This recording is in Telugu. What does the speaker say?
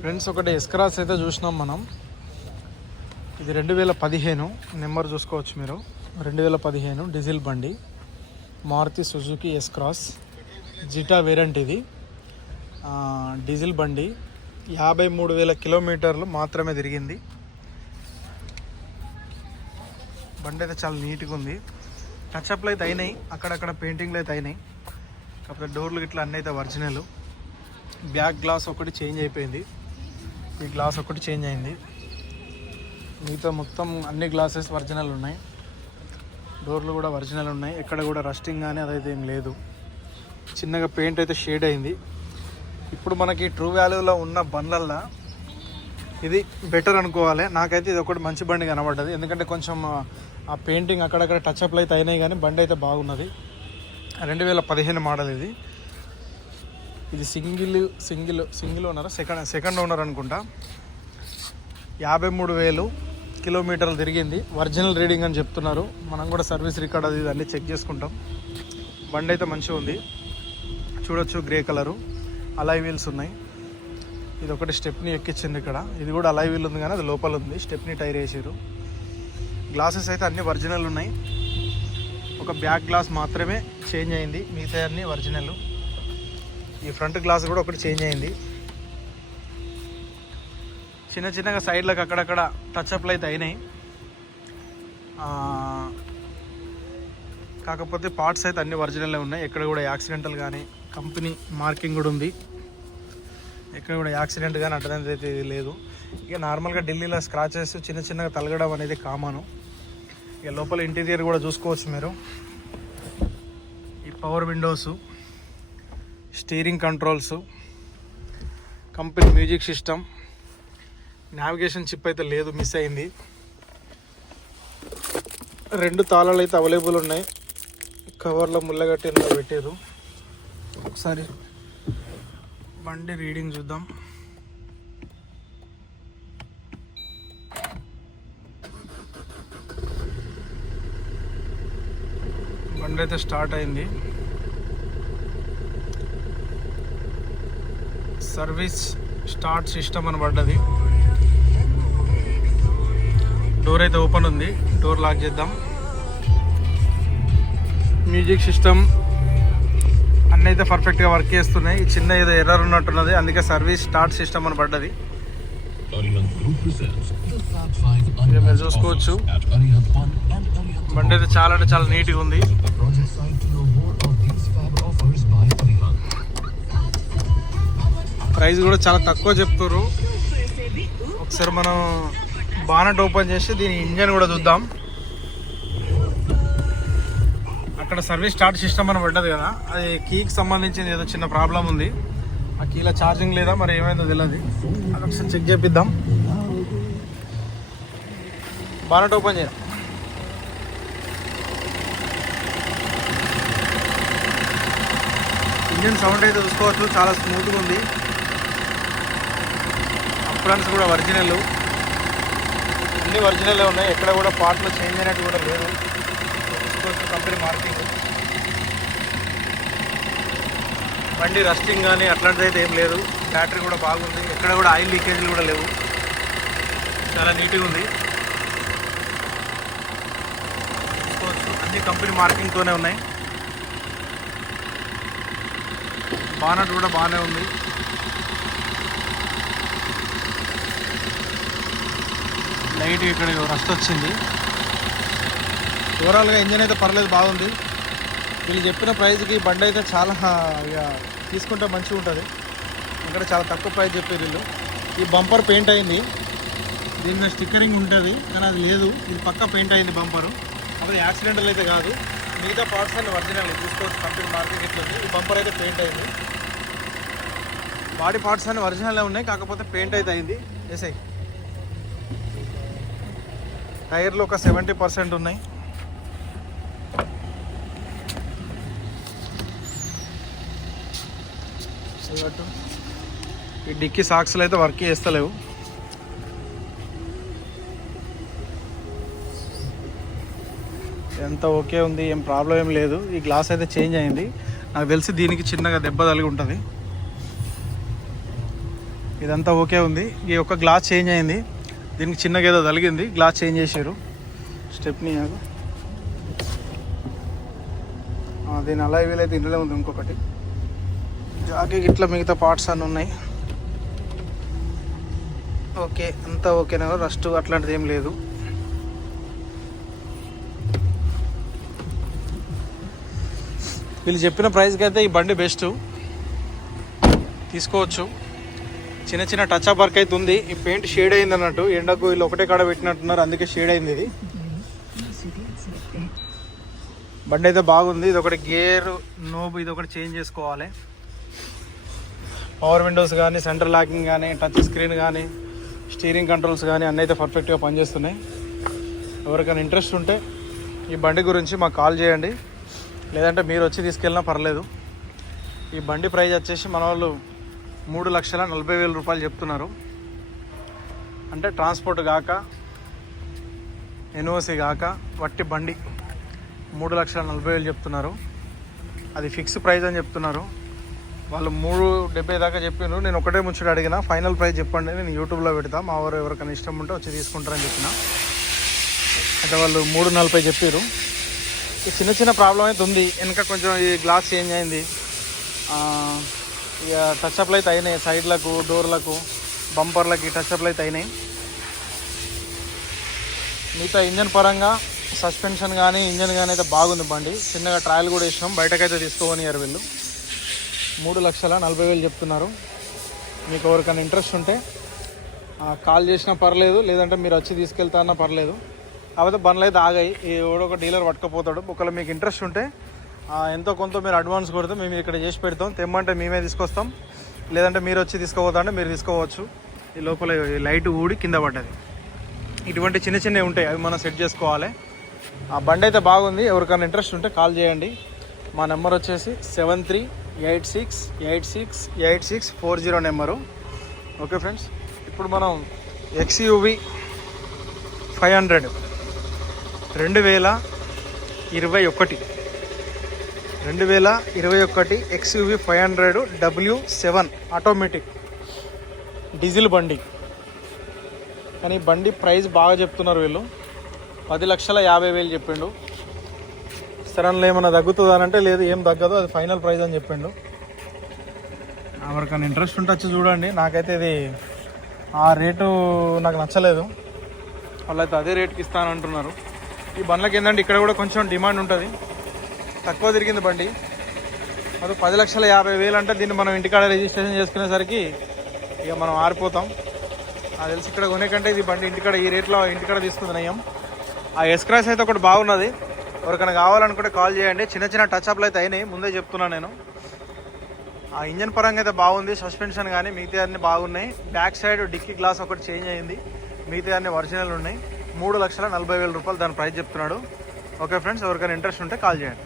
ఫ్రెండ్స్, ఒకటి ఎస్క్రాస్ అయితే చూసినాం మనం. ఇది 2015 నెంబర్ చూసుకోవచ్చు మీరు. 2015 డీజిల్ బండి, మారుతి సుజుకి ఎస్క్రాస్ జిటా వేరియంట్. ఇది డీజిల్ బండి. 53,000 కిలోమీటర్లు మాత్రమే తిరిగింది. బండి అయితే చాలా నీట్గా ఉంది. టచ్అప్లు అయితే అయినాయి, అక్కడక్కడ పెయింటింగ్లు అయితే అయినాయి. కాకపోతే డోర్లు ఇట్లా అన్నీ అయితే ఒరిజినల్. బ్యాక్ గ్లాస్ ఒకటి చేంజ్ అయిపోయింది, ఈ గ్లాస్ ఒకటి చేంజ్ అయింది. మిగతా మొత్తం అన్ని గ్లాసెస్ ఒరిజినల్ ఉన్నాయి. డోర్లు కూడా ఒరిజినల్ ఉన్నాయి. ఎక్కడ కూడా రస్టింగ్ కానీ అదైతే ఏం లేదు. చిన్నగా పెయింట్ అయితే షేడ్ అయింది. ఇప్పుడు మనకి ట్రూ వాల్యూలో ఉన్న బండ్లల్లో ఇది బెటర్ అనుకోవాలి. నాకైతే ఇది ఒకటి మంచి బండి కనబడ్డది. ఎందుకంటే కొంచెం ఆ పెయింటింగ్ అక్కడక్కడ టచ్అప్లు అయితే అయినాయి, కానీ బండి అయితే బాగున్నది. 2015 మోడల్ ఇది. ఇది సింగిల్ ఓనర్, సెకండ్ ఓనర్ అనుకుంటా. 53,000 కిలోమీటర్లు తిరిగింది. ఒరిజినల్ రీడింగ్ అని చెప్తున్నారు. మనం కూడా సర్వీస్ రికార్డ్ అది అన్నీ చెక్ చేసుకుంటాం. బండి అయితే మంచిగా ఉంది, చూడొచ్చు. గ్రే కలరు, అలాయ్ వీల్స్ ఉన్నాయి. ఇది ఒకటి స్టెప్ని ఎక్కించింది ఇక్కడ. ఇది కూడా అలాయ్ వీల్ ఉంది, కానీ అది లోపల ఉంది. స్టెప్ని టైర్ వేసారు. గ్లాసెస్ అయితే అన్నీ ఒరిజినల్ ఉన్నాయి. ఒక బ్యాక్ గ్లాస్ మాత్రమే చేంజ్ అయింది, మిగతా అన్నీ ఒరిజినల్. ఈ ఫ్రంట్ గ్లాస్ కూడా ఒకటి చేంజ్ అయింది. చిన్నగా సైడ్లకు అక్కడక్కడ టచ్అప్లు అయితే అయినాయి. కాకపోతే పార్ట్స్ అయితే అన్ని ఒరిజినల్లే ఉన్నాయి. ఎక్కడ కూడా యాక్సిడెంటల్ కానీ, కంపెనీ మార్కింగ్ కూడా ఉంది. ఎక్కడ కూడా యాక్సిడెంట్ కానీ అడ్వాన్స్ అయితే లేదు. ఇక నార్మల్గా ఢిల్లీలో స్క్రాచెస్ చిన్నగా తలగడం అనేది కామను. ఇక లోపల ఇంటీరియర్ కూడా చూసుకోవచ్చు మీరు. ఈ power windows, steering controls, company music system, navigation chip అయితే లేదు, మిస్ అయింది. 2 తాళాలు అయితే అవైలబుల్ ఉన్నాయి. కవర్లో ముళ్ళగట్టి పెట్టారు. ఒకసారి బండి రీడింగ్ చూద్దాం. బండి అయితే స్టార్ట్ అయింది. సర్వీస్ స్టార్ట్ సిస్టమ్ అని పడ్డది. డోర్ అయితే ఓపెన్ ఉంది. డోర్ లాక్ చేద్దాం. మ్యూజిక్ సిస్టమ్ అన్నీ అయితే పర్ఫెక్ట్గా వర్క్ చేస్తున్నాయి. ఈ చిన్న ఏదో ఎర్రర్ ఉన్నట్టున్నది, అందుకే సర్వీస్ స్టార్ట్ సిస్టమ్ అని పడ్డది. మీరు చూసుకోవచ్చు. బండి అయితే చాలా అంటే చాలా నీట్గా ఉంది. ప్రైస్ కూడా చాలా తక్కువ చెప్తారు. ఒకసారి మనం బానట్ ఓపెన్ చేసి దీని ఇంజన్ కూడా చూద్దాం. అక్కడ సర్వీస్ స్టార్ట్ సిస్టమ్ అని పడ్డది కదా, అది కీకి సంబంధించింది ఏదో చిన్న ప్రాబ్లం ఉంది. ఆ కీలో ఛార్జింగ్ లేదా మరి ఏమైందో తెలియదు. అది ఒకసారి చెక్ చేపిద్దాం. బానట్ ఓపెన్ చేద్దాం. ఇంజన్ సౌండ్ అయితే చూసుకోవచ్చు, చాలా స్మూత్గా ఉంది. అప్రాన్స్ కూడా ఒరిజినల్, అన్నీ ఒరిజినల్లే ఉన్నాయి. ఎక్కడ కూడా పార్ట్లు చేంజ్ అయినట్టు కూడా లేదు. చూసుకోవచ్చు కంపెనీ మార్కింగ్. బండి రస్టింగ్ కానీ అట్లాంటిది అయితే ఏం లేదు. బ్యాటరీ కూడా బాగుంది. ఎక్కడ కూడా ఆయిల్ లీకేజీలు కూడా లేవు. చాలా నీట్గా ఉంది. చూసుకోవచ్చు అన్ని కంపెనీ మార్కింగ్తోనే ఉన్నాయి. బానట్ కూడా బాగానే ఉంది. లైట్ ఇక్కడ రస్ట్ వచ్చింది. ఓవరాల్గా ఇంజన్ అయితే పర్లేదు, బాగుంది. వీళ్ళు చెప్పిన ప్రైస్కి బండి అయితే చాలా ఇక తీసుకుంటే మంచిగా ఉంటుంది. ఇక్కడ చాలా తక్కువ ప్రైస్ చెప్పారు వీళ్ళు. ఈ బంపర్ పెయింట్ అయింది. దీని మీద స్టిక్కరింగ్ ఉంటుంది, కానీ అది లేదు. ఇది పక్కా పెయింట్ అయింది బంపరు. అప్పుడు యాక్సిడెంటల్ అయితే కాదు. మిగతా పార్ట్స్ అన్ని ఒరిజినల్ చూసుకోవచ్చు. కంపెనీ మార్కెట్ ఇట్లా ఉంది. ఈ బంపర్ అయితే పెయింట్ అయింది. బాడీ పార్ట్స్ అన్ని ఒరిజినల్ ఉన్నాయి, కాకపోతే పెయింట్ అయితే అయింది. ఎస్ఐ టైర్లు ఒక 70% ఉన్నాయి. ఈ డిక్కీ సాక్స్లు అయితే వర్క్ చేస్తలేవు. ఎంత ఓకే ఉంది, ఏం ప్రాబ్లం ఏం లేదు. ఈ గ్లాస్ అయితే చేంజ్ అయింది. నాకు తెలిసి దీనికి చిన్నగా దెబ్బ తగిలి ఉంటుంది. ఇదంతా ఓకే ఉంది. ఈ ఒక్క గ్లాస్ చేంజ్ అయింది, దీనికి చిన్నగా ఏదో తగిలింది, గ్లాస్ చేంజ్ చేశారు. స్టెప్నీ దీని అలా వీలైతే ఇందులో ఉంది. ఇంకొకటి జాకీ ఇట్లా మిగతా పార్ట్స్ అన్నీ ఉన్నాయి. ఓకే, అంతా ఓకేనా, రస్ట్ అట్లాంటిది ఏం లేదు. వీళ్ళు చెప్పిన ప్రైస్కి అయితే ఈ బండి బెస్ట్, తీసుకోవచ్చు. చిన్న చిన్న టచ్ అప్ వర్క్ అయితే ఉంది. ఈ పెయింట్ షేడ్ అయింది అన్నట్టు, ఎండకు వీళ్ళు ఒకటే కాడ పెట్టినట్టున్నారు, అందుకే షేడ్ అయింది. ఇది బండి అయితే బాగుంది. ఇది ఒకటి గేర్ నోబ్, ఇది ఒకటి చేంజ్ చేసుకోవాలి. పవర్ విండోస్ కానీ, సెంటర్ లాకింగ్ కానీ, టచ్ స్క్రీన్ కానీ, స్టీరింగ్ కంట్రోల్స్ కానీ అన్నీ అయితే పర్ఫెక్ట్గా పనిచేస్తున్నాయి. ఎవరికైనా ఇంట్రెస్ట్ ఉంటే ఈ బండి గురించి మాకు కాల్ చేయండి, లేదంటే మీరు వచ్చి తీసుకెళ్ళినా పర్లేదు. ఈ బండి ప్రైస్ వచ్చేసి మన వాళ్ళు 3,40,000 రూపాయలు చెప్తున్నారు. అంటే ట్రాన్స్పోర్ట్ కాక, ఎన్ఓసి కాక వట్టి బండి 3,40,000 చెప్తున్నారు. అది ఫిక్స్ ప్రైస్ అని చెప్తున్నారు. వాళ్ళు 3,70,000 దాకా చెప్పారు. నేను ఒకటే ముచ్చట అడిగిన, ఫైనల్ ప్రైస్ చెప్పండి, నేను యూట్యూబ్లో పెడతా, మా వారు ఎవరికైనా ఇష్టం ఉంటే వచ్చి తీసుకుంటారని చెప్పిన. అంటే వాళ్ళు 3,40,000 చెప్పారు. ఈ చిన్న చిన్న ప్రాబ్లం అయితే ఉంది, వెనక కొంచెం ఈ గ్లాస్ చేంజ్ అయింది. ఇక టచ్అప్లు అయితే అయినాయి, సైడ్లకు, డోర్లకు, బంపర్లకి టచ్అప్లు అయితే అయినాయి. మిగతా ఇంజన్ పరంగా సస్పెన్షన్ కానీ, ఇంజన్ కానీ అయితే బాగుంది బండి. చిన్నగా ట్రయల్ కూడా ఇష్టం, బయటకైతే తీసుకోవనియారు వీళ్ళు. 3,40,000 చెప్తున్నారు. మీకు ఎవరికైనా ఇంట్రెస్ట్ ఉంటే కాల్ చేసినా పర్లేదు, లేదంటే మీరు వచ్చి తీసుకెళ్తారన్నా పర్లేదు. కాకపోతే బండ్లు అయితే ఆగాయి, ఎవడో ఒక డీలర్ పట్టుకుపోతాడు. ఒకవేళ మీకు ఇంట్రెస్ట్ ఉంటే ఎంతో కొంత మీరు అడ్వాన్స్ కొడితే మేము ఇక్కడ చేసి పెడతాం, తెమ్మంటే మేమే తీసుకొస్తాం, లేదంటే మీరు వచ్చి తీసుకోవద్దా అంటే మీరు తీసుకోవచ్చు. ఈ లోపల లైట్ ఊడి కింద పడ్డది. ఇటువంటి చిన్న చిన్నవి ఉంటాయి, అవి మనం సెట్ చేసుకోవాలి. ఆ బండి అయితే బాగుంది. ఎవరికైనా ఇంట్రెస్ట్ ఉంటే కాల్ చేయండి. మా నెంబర్ వచ్చేసి 7386868640 నెంబరు. ఓకే ఫ్రెండ్స్, ఇప్పుడు మనం XUV 500 2021 XUV 500 W7 automatic diesel బండి. కానీ బండి ప్రైస్ బాగా చెప్తున్నారు వీళ్ళు, 10,50,000 చెప్పిండు. సడన్లో ఏమైనా తగ్గుతుందా అంటే లేదు, ఏం తగ్గదు, అది ఫైనల్ ప్రైస్ అని చెప్పిండు. ఎవరికైనా ఇంట్రెస్ట్ ఉంటే వచ్చి చూడండి. నాకైతే ఇది ఆ రేటు నాకు నచ్చలేదు, వాళ్ళైతే అదే రేటుకి ఇస్తానంటున్నారు. ఈ బండ్లకి ఏంటంటే ఇక్కడ కూడా కొంచెం డిమాండ్ ఉంటుంది, తక్కువ తిరిగింది బండి. అది 10,50,000 అంటే దీన్ని మనం ఇంటికాడ రిజిస్ట్రేషన్ చేసుకునేసరికి ఇక మనం ఆరిపోతాం. నాకు తెలిసి ఇక్కడ కొనే కంటే ఇది బండి ఇంటికాడ ఈ రేట్లో ఇంటికాడ తీసుకుంది నయం. ఆ ఎస్క్రాస్ అయితే ఒకటి బాగున్నది, ఎవరికైనా కావాలనుకుంటే కాల్ చేయండి. చిన్న చిన్న టచ్అప్లు అయితే అయినాయి, ముందే చెప్తున్నాను నేను. ఆ ఇంజన్ పరంగా అయితే బాగుంది, సస్పెన్షన్ కానీ మిగతా అన్నీ బాగున్నాయి. బ్యాక్ సైడ్ డిక్కీ గ్లాస్ ఒకటి చేంజ్ అయింది, మిగతా అన్నీ ఒరిజినల్ ఉన్నాయి. 3,40,000 రూపాయలు దాని ప్రైస్ చెప్తున్నాడు. ఓకే ఫ్రెండ్స్, ఎవరికైనా ఇంట్రెస్ట్ ఉంటే కాల్ చేయండి.